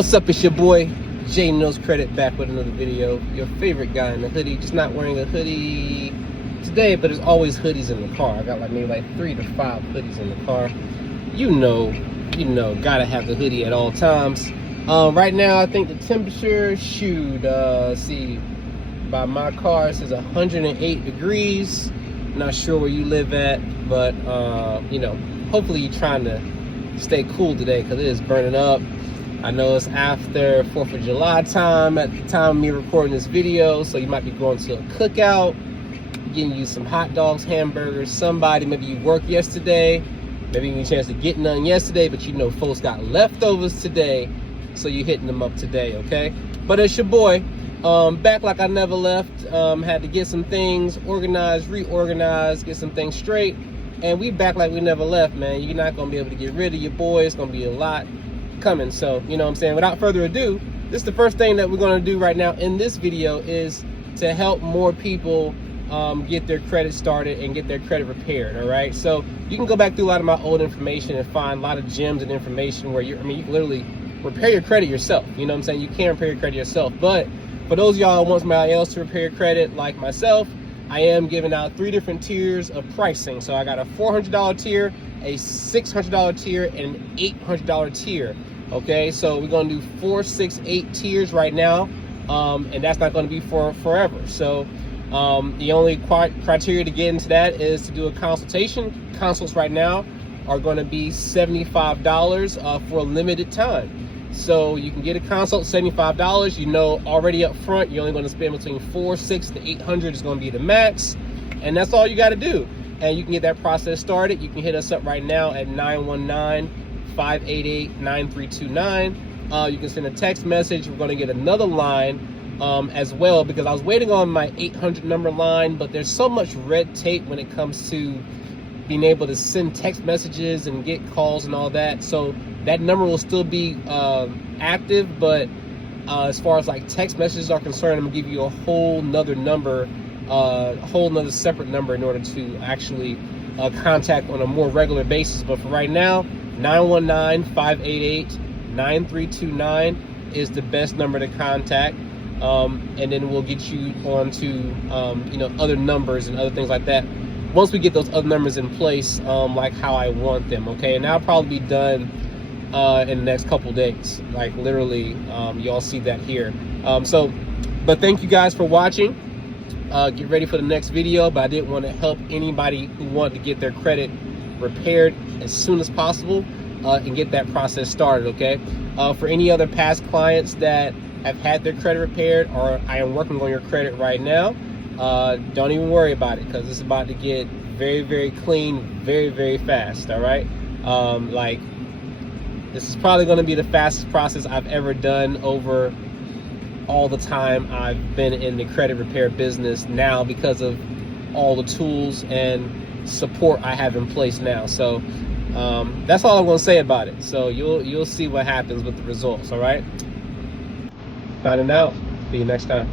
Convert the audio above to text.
What's up, it's your boy Jay Knows Credit, back with another video. Your favorite guy in the hoodie, just not wearing a hoodie today, but there's always hoodies in the car. I got maybe 3 to 5 hoodies in the car. You know, gotta have the hoodie at all times. Right now I think the temperature, see, by my car it says 108 degrees. Not sure where you live at, but hopefully you're trying to stay cool today because it is burning up. I know it's after 4th of July time at the time of me recording this video, so you might be going to a cookout, getting you some hot dogs, hamburgers, maybe you worked yesterday, maybe you didn't get a chance to get none yesterday, but folks got leftovers today, so you're hitting them up today, okay? But it's your boy, back like I never left. Had to get some things organized, reorganized, get some things straight, and we back like we never left, man. You're not gonna be able to get rid of your boy. It's gonna be a lot coming, so you know what I'm saying. Without further ado, this is the first thing that we're going to do right now in this video, is to help more people get their credit started and get their credit repaired. All right, so you can go back through a lot of my old information and find a lot of gems and information where you can literally repair your credit yourself. You know what I'm saying? You can repair your credit yourself, but for those of y'all who want somebody else to repair your credit like myself, I am giving out 3 different tiers of pricing. So I got a $400 tier, a $600 tier, and an $800 tier. Okay, so we're gonna do 4, 6, 8 tiers right now, and that's not gonna be for forever. So the only criteria to get into that is to do a consultation. Consults right now are gonna be $75 for a limited time. So you can get a consult, $75. Already up front, you're only gonna spend between 400, 600 to 800 is gonna be the max, and that's all you gotta do. And you can get that process started. You can hit us up right now at 919-588-9329. You can send a text message. We're going to get another line as well, because I was waiting on my 800 number line, but there's so much red tape when it comes to being able to send text messages and get calls and all that. So that number will still be active, but as far as text messages are concerned, I'm going to give you a whole nother number, a whole nother separate number in order to actually contact on a more regular basis. But for right now, 919-588-9329 is the best number to contact, and then we'll get you on to other numbers and other things like that once we get those other numbers in place, like how I want them. Okay, and that'll probably be done in the next couple days, literally. Y'all see that here. But thank you guys for watching. Get ready for the next video, but I did want to help anybody who wanted to get their credit repaired as soon as possible and get that process started. Okay, for any other past clients that have had their credit repaired, or I am working on your credit right now, don't even worry about it, because it's about to get very, very clean, very, very fast. All right, this is probably going to be the fastest process I've ever done over all the time I've been in the credit repair business now, because of all the tools and support I have in place now. So that's all I'm going to say about it. So you'll see what happens with the results. All right, signing out. See you next time.